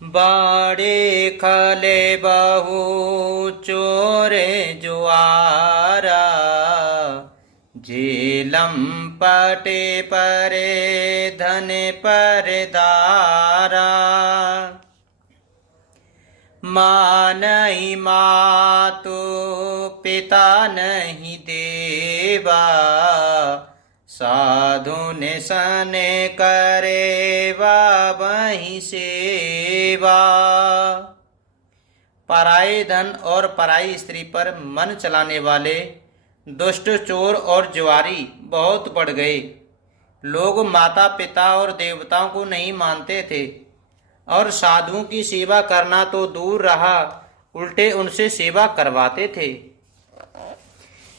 बाड़े खले बहु चोरे जुआरा, झेलम पटे परे धन पर दारा। माँ नहीं मातु पिता नहीं देवा, साधु ने सने करे वही सेवा। पराये धन और पराई स्त्री पर मन चलाने वाले दुष्ट चोर और जुआरी बहुत बढ़ गए। लोग माता पिता और देवताओं को नहीं मानते थे और साधुओं की सेवा करना तो दूर रहा, उल्टे उनसे सेवा करवाते थे।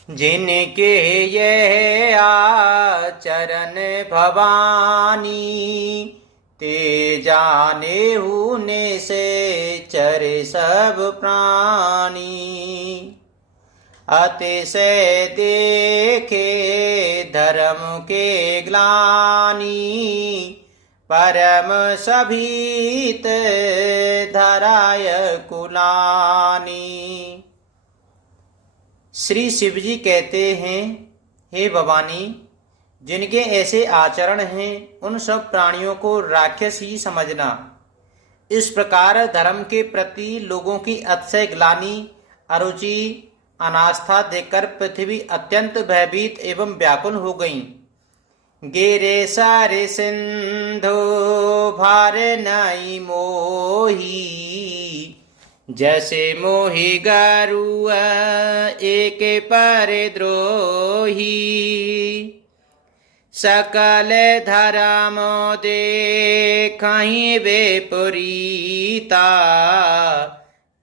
जिनके यह आचरण भवानी, ते जाने होने से चरे सब प्राणी। अतिशय देखे धर्म के ग्लानि, परम सभीत धराय कुलानी। श्री शिवजी कहते हैं, हे भवानी, जिनके ऐसे आचरण हैं उन सब प्राणियों को राक्षस ही समझना। इस प्रकार धर्म के प्रति लोगों की अतिशय ग्लानि, अरुचि, अनास्था देखकर पृथ्वी अत्यंत भयभीत एवं व्याकुल हो गई। गिरे सारे सिंधु भार नाई मोही, जैसे मोहि गरुआ एक पर द्रोही। सकल धर्म देखहि विपरीता,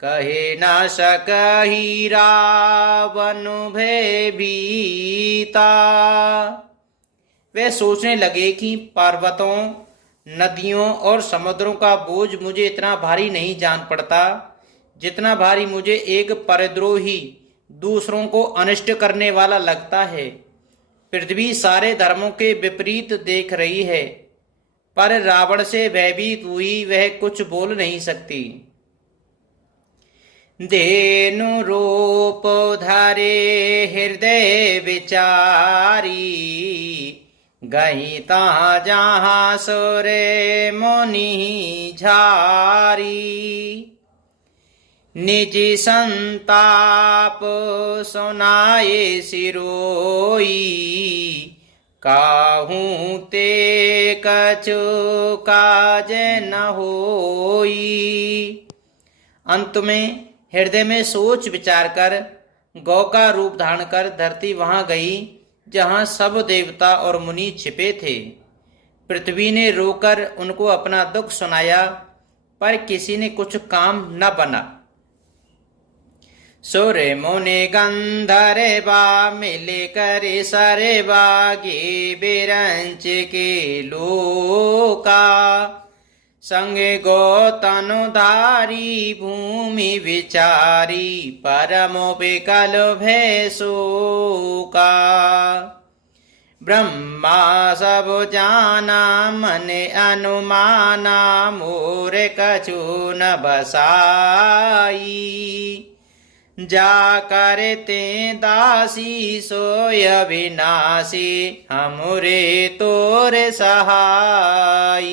कहे न सकहि रावण भय भीता। वे सोचने लगे कि पर्वतों, नदियों और समुद्रों का बोझ मुझे इतना भारी नहीं जान पड़ता जितना भारी मुझे एक परद्रोही, दूसरों को अनिष्ट करने वाला लगता है। पृथ्वी सारे धर्मों के विपरीत देख रही है, पर रावण से भयभीत हुई वह कुछ बोल नहीं सकती। धेनु रूप धारे हृदय विचारी, गई ता जहाँ सोरे मुनि झारी। निज संताप सुनाए सिरोई, काहू ते कछु काज न होई। अंत में हृदय में सोच विचार कर गौ का रूप धारण कर धरती वहां गई जहां सब देवता और मुनि छिपे थे। पृथ्वी ने रोकर उनको अपना दुख सुनाया, पर किसी ने कुछ काम न बना। सुरे मुनि गंधर्वा मिले करे सरे बागी, बिरंच के लोका। संगे गौतनुधारी भूमि विचारी, परमो विकल भय शोका। ब्रह्मा सब जाना मन अनुमाना, मोर कछु न बसाई। जा करते दासी सोय विनाशी, हमरे तोर सहाई।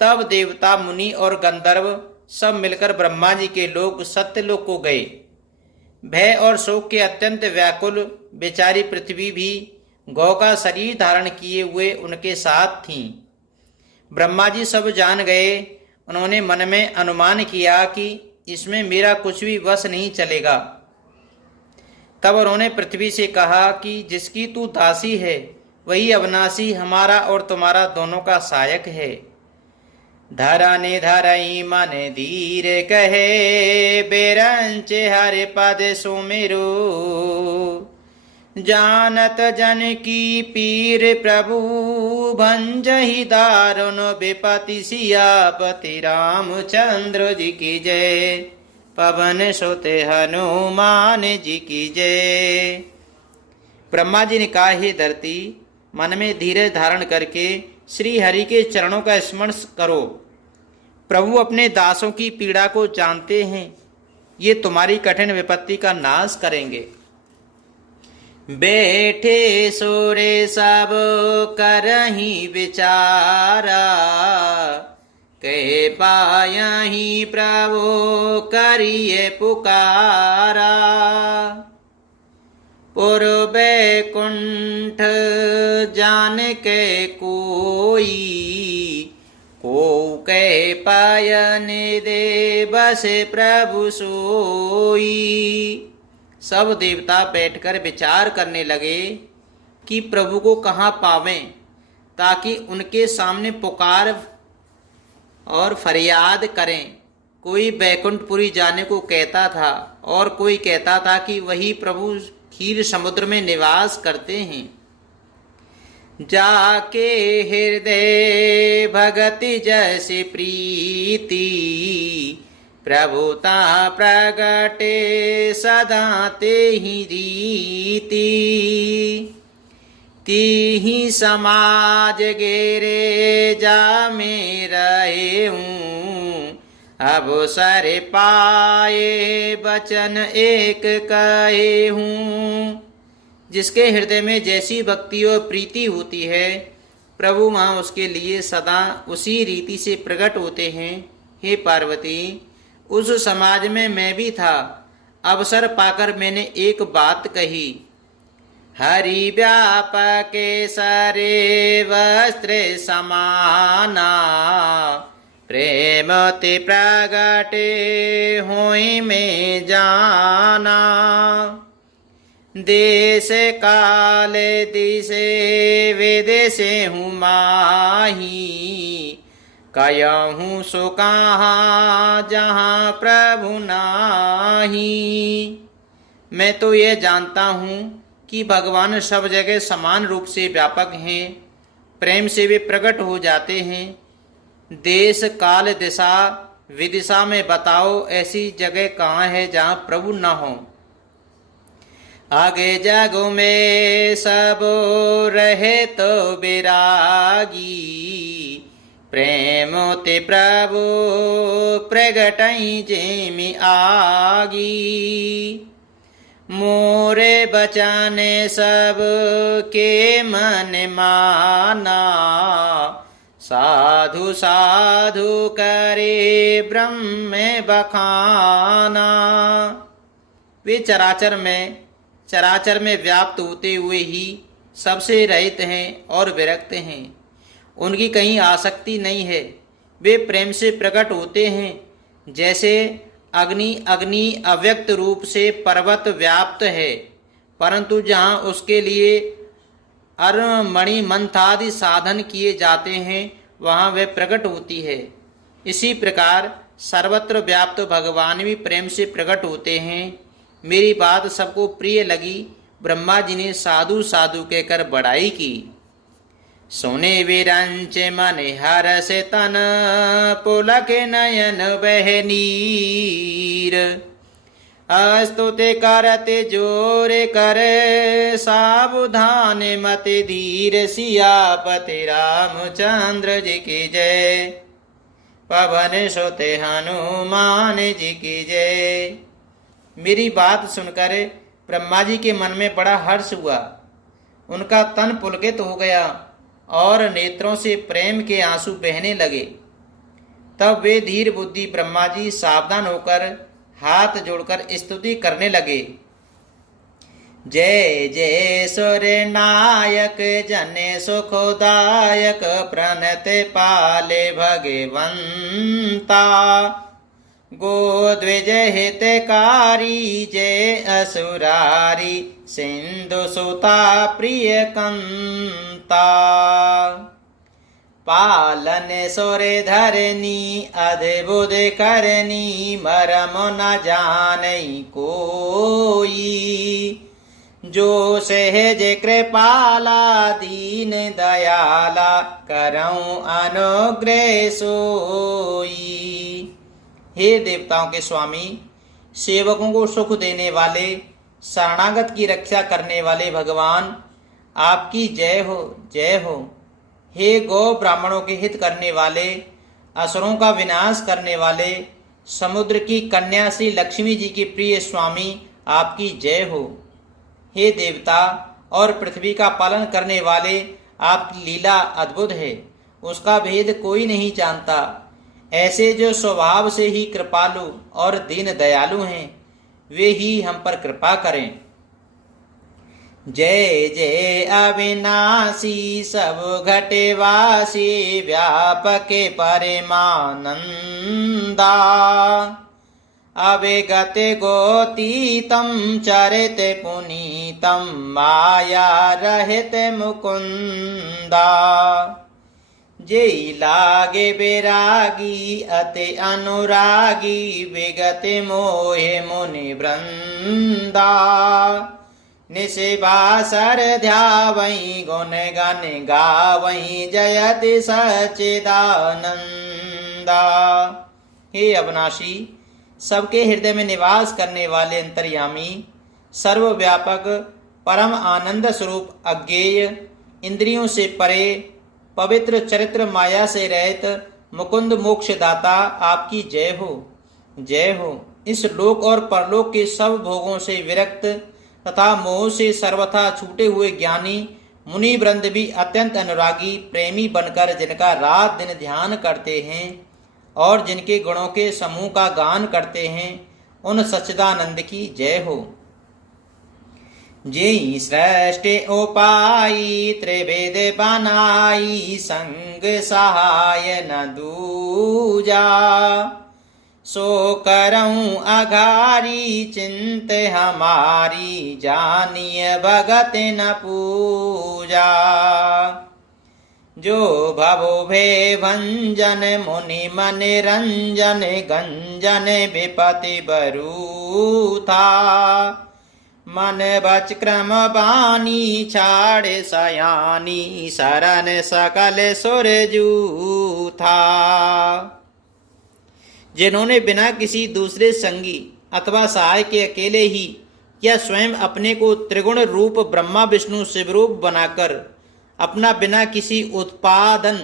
तब देवता, मुनि और गंधर्व सब मिलकर ब्रह्मा जी के लोग सत्यलोक को गए। भय और शोक के अत्यंत व्याकुल बेचारी पृथ्वी भी गौ का शरीर धारण किए हुए उनके साथ थीं। ब्रह्मा जी सब जान गए। उन्होंने मन में अनुमान किया कि इसमें मेरा कुछ भी वश नहीं चलेगा। तब उन्होंने पृथ्वी से कहा कि जिसकी तू दासी है वही अविनाशी हमारा और तुम्हारा दोनों का सहायक है। धरा ने धरई मन धीर कहे, बेरंच हर पद सुमिरो। जानत जन की पीर प्रभु, भंजहि दारुण विपति सियापति रामचंद्र जी की जय। पवन सुत हनुमान जी की जय। ब्रह्मा जी ने कहा, हे धरती, मन में धीरज धारण करके श्री हरि के चरणों का स्मरण करो। प्रभु अपने दासों की पीड़ा को जानते हैं, ये तुम्हारी कठिन विपत्ति का नाश करेंगे। बैठे सोरे सब करही विचारा, कहे पायहि प्रभु करिए पुकारा। पुर बैकुंठ जान के कोई, को कह पायन दे बसे प्रभु सोई। सब देवता बैठकर विचार करने लगे कि प्रभु को कहाँ पावें, ताकि उनके सामने पुकार और फरियाद करें। कोई बैकुंठपुरी जाने को कहता था और कोई कहता था कि वही प्रभु क्षीर समुद्र में निवास करते हैं। जाके हृदय भगति जैसी प्रीति, प्रभुता प्रगटे सदा ते ही रीति। तीही समाज गेरे जा में रहे हूँ, अब सर पाए बचन एक कहे हूँ। जिसके हृदय में जैसी भक्ति और प्रीति होती है, प्रभु वहाँ उसके लिए सदा उसी रीति से प्रकट होते हैं। हे पार्वती, उस समाज में मैं भी था, अवसर पाकर मैंने एक बात कही। हरि व्यापके सरे वस्त्र समाना, प्रेम ते प्रगटे होई में जाना। देश काल दिशे विदेशे हूँ माही, कयहूँ सो कहाँ जहाँ प्रभु नाही। मैं तो यह जानता हूँ कि भगवान सब जगह समान रूप से व्यापक हैं, प्रेम से वे प्रकट हो जाते हैं। देश काल दिशा विदिशा में बताओ ऐसी जगह कहाँ है जहाँ प्रभु न हो। आगे जग में सब रहे तो विरागी, प्रेम ते प्रभु प्रगटई जेमि आगी। मोरे बचाने सब के मन माना, साधु साधु करे ब्रह्म बखाना। वे चराचर में व्याप्त होते हुए ही सबसे रहित हैं और विरक्त हैं। उनकी कहीं आसक्ति नहीं है। वे प्रेम से प्रकट होते हैं। जैसे अग्नि अव्यक्त रूप से पर्वत व्याप्त है, परंतु जहाँ उसके लिए अर्म मणि मंथादि साधन किए जाते हैं, वहाँ वे प्रकट होती है। इसी प्रकार सर्वत्र व्याप्त भगवान भी प्रेम से प्रकट होते हैं। मेरी बात सबको प्रिय लगी। ब्रह्मा जी ने साधु साधु कहकर बड़ाई की। सोने विरंच मन हरस तन, पुलक नयन बह नीर। स्तुति करते जोर कर, सावधान मत धीर। सियापति रामचंद्र जी की जय, पवन सुत हनुमान जी की जय। मेरी बात सुनकर ब्रह्मा जी के मन में बड़ा हर्ष हुआ। उनका तन पुलकित हो गया और नेत्रों से प्रेम के आंसू बहने लगे। तब वे धीर बुद्धि ब्रह्मा जी सावधान होकर हाथ जोड़कर स्तुति करने लगे। जय जय सूर्य नायक जन सुखदायक, प्रणत पाले भगवंता। गोद्विज हितकारी जय असुरारी, सिंधु सुता प्रिय कंता। पालन सोरे धरनी अद्भुत करनी, मरम न जानई कोई। जो सहज कृपाला दीन दयाला, करऊं अनुग्रह सोई। हे देवताओं के स्वामी, सेवकों को सुख देने वाले, शरणागत की रक्षा करने वाले भगवान, आपकी जय हो जय हो। हे गौ ब्राह्मणों के हित करने वाले, असुरों का विनाश करने वाले समुद्र की कन्या श्री लक्ष्मी जी के प्रिय स्वामी आपकी जय हो। हे देवता और पृथ्वी का पालन करने वाले आपकी लीला अद्भुत है, उसका भेद कोई नहीं जानता। ऐसे जो स्वभाव से ही कृपालु और दीन दयालु हैं, वे ही हम पर कृपा करें। जय जय अविनाशी सब घटेवासी व्यापके परमानंदा। अविगत गोतीतम चरित पुनीतम माया रहित मुकुंदा। जेई लागे बैरागी अति अनुरागी विगत मोहे मुनि वृंदा। निशिबासर ध्यावई गुण गण गावई जयति सच्चिदानंदा। हे अविनाशी, सबके हृदय में निवास करने वाले अंतर्यामी, सर्वव्यापक, परम आनंद स्वरूप, अज्ञेय, इंद्रियों से परे, पवित्र चरित्र, माया से रहित, मुकुंद मोक्षदाता, आपकी जय हो, जय हो। इस लोक और परलोक के सब भोगों से विरक्त तथा मोह से सर्वथा छूटे हुए ज्ञानी मुनि वृंद भी अत्यंत अनुरागी प्रेमी बनकर जिनका रात दिन ध्यान करते हैं और जिनके गुणों के समूह का गान करते हैं, उन सच्चिदानंद की जय हो। जेई सृष्टि उपाई त्रिवेद बनाई संग सहाय न दूजा। सो करऊं अघारी चिंत हमारी जानिय भगत न पूजा। जो भवो भे भंजन मुनि मन रंजन गंजन विपति बरूथा। मन बच क्रम बानी छाड़ सयानी शरण सकल सुर जूथा। जिन्होंने बिना किसी दूसरे संगी अथवा सहाय के अकेले ही या स्वयं अपने को त्रिगुण रूप ब्रह्मा विष्णु शिवरूप बनाकर अपना बिना किसी उत्पादन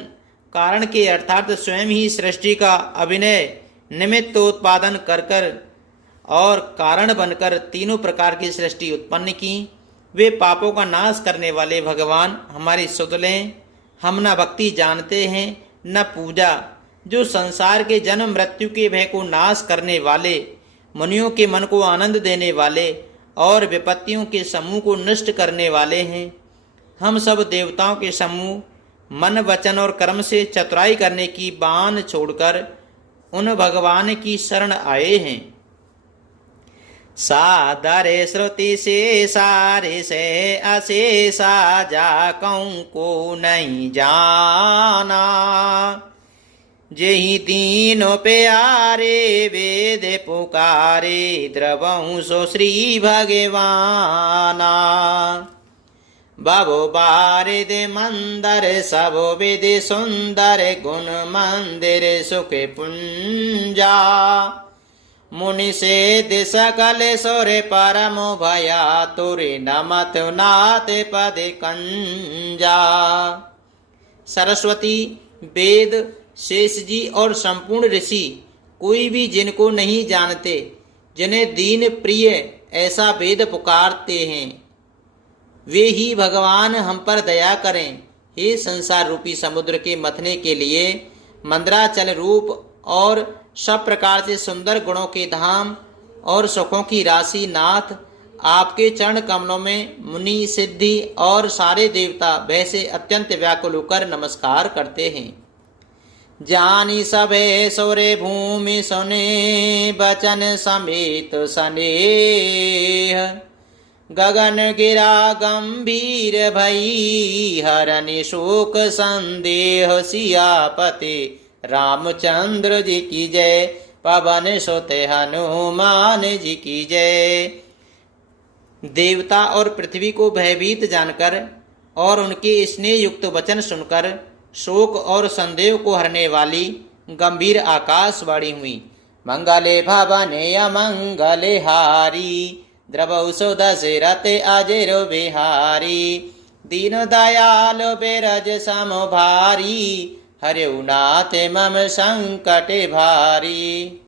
कारण के अर्थात स्वयं ही सृष्टि का अभिनय निमित्त उत्पादन कर कर और कारण बनकर तीनों प्रकार की सृष्टि उत्पन्न की, वे पापों का नाश करने वाले भगवान हमारी सुध लें। हम न भक्ति जानते हैं न पूजा। जो संसार के जन्म मृत्यु के भय को नाश करने वाले, मुनियों के मन को आनंद देने वाले और विपत्तियों के समूह को नष्ट करने वाले हैं। हम सब देवताओं के समूह मन वचन और कर्म से चतुराई करने की बान छोड़कर उन भगवान की शरण आए हैं। सादरे श्रुति से सारे से अशेषा जाकऊं को नहीं जाना। जेहि तीनों प्यारे वेद पुकारे द्रवऊं सो श्री भगवाना। बबो बारिद मंदर सबो विधि सुंदर गुण मंदिर सुख पुंजा। मुनि से सकल सुर परम भया तुरे नमत नाथ पद कंजा। सरस्वती, वेद, शेष जी और संपूर्ण ऋषि कोई भी जिनको नहीं जानते, जिन्हें दीन प्रिय ऐसा वेद पुकारते हैं, वे ही भगवान हम पर दया करें। हे संसार रूपी समुद्र के मथने के लिए मंदराचल रूप और सब प्रकार से सुंदर गुणों के धाम और सुखों की राशि नाथ, आपके चरण कमलों में मुनि, सिद्धि और सारे देवता भय से अत्यंत व्याकुल होकर नमस्कार करते हैं। जानी सबे सोरे भूमि सुने बचन समेत स्नेह। गगन गिरा गंभीर भई हरनि शोक संदेह। सियापति रामचंद्र जी की जय, पवन सुत हनुमान जी की जय। देवता और पृथ्वी को भयभीत जानकर और उनके स्नेह युक्त वचन सुनकर शोक और संदेह को हरने वाली गंभीर आकाशवाणी हुई। मंगले भवने अमंगले हारी द्रवौ सो दशरथ अजर बिहारी। दीन दयाल बिरज सम भारी हरिउ नाथ मम संकट भारी।